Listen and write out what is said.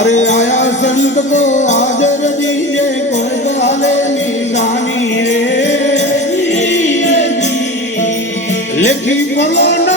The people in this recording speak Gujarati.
અરે આયા સંત કો હાજર દીજે કોલવાલે નિરાની રે. લેખી બોલો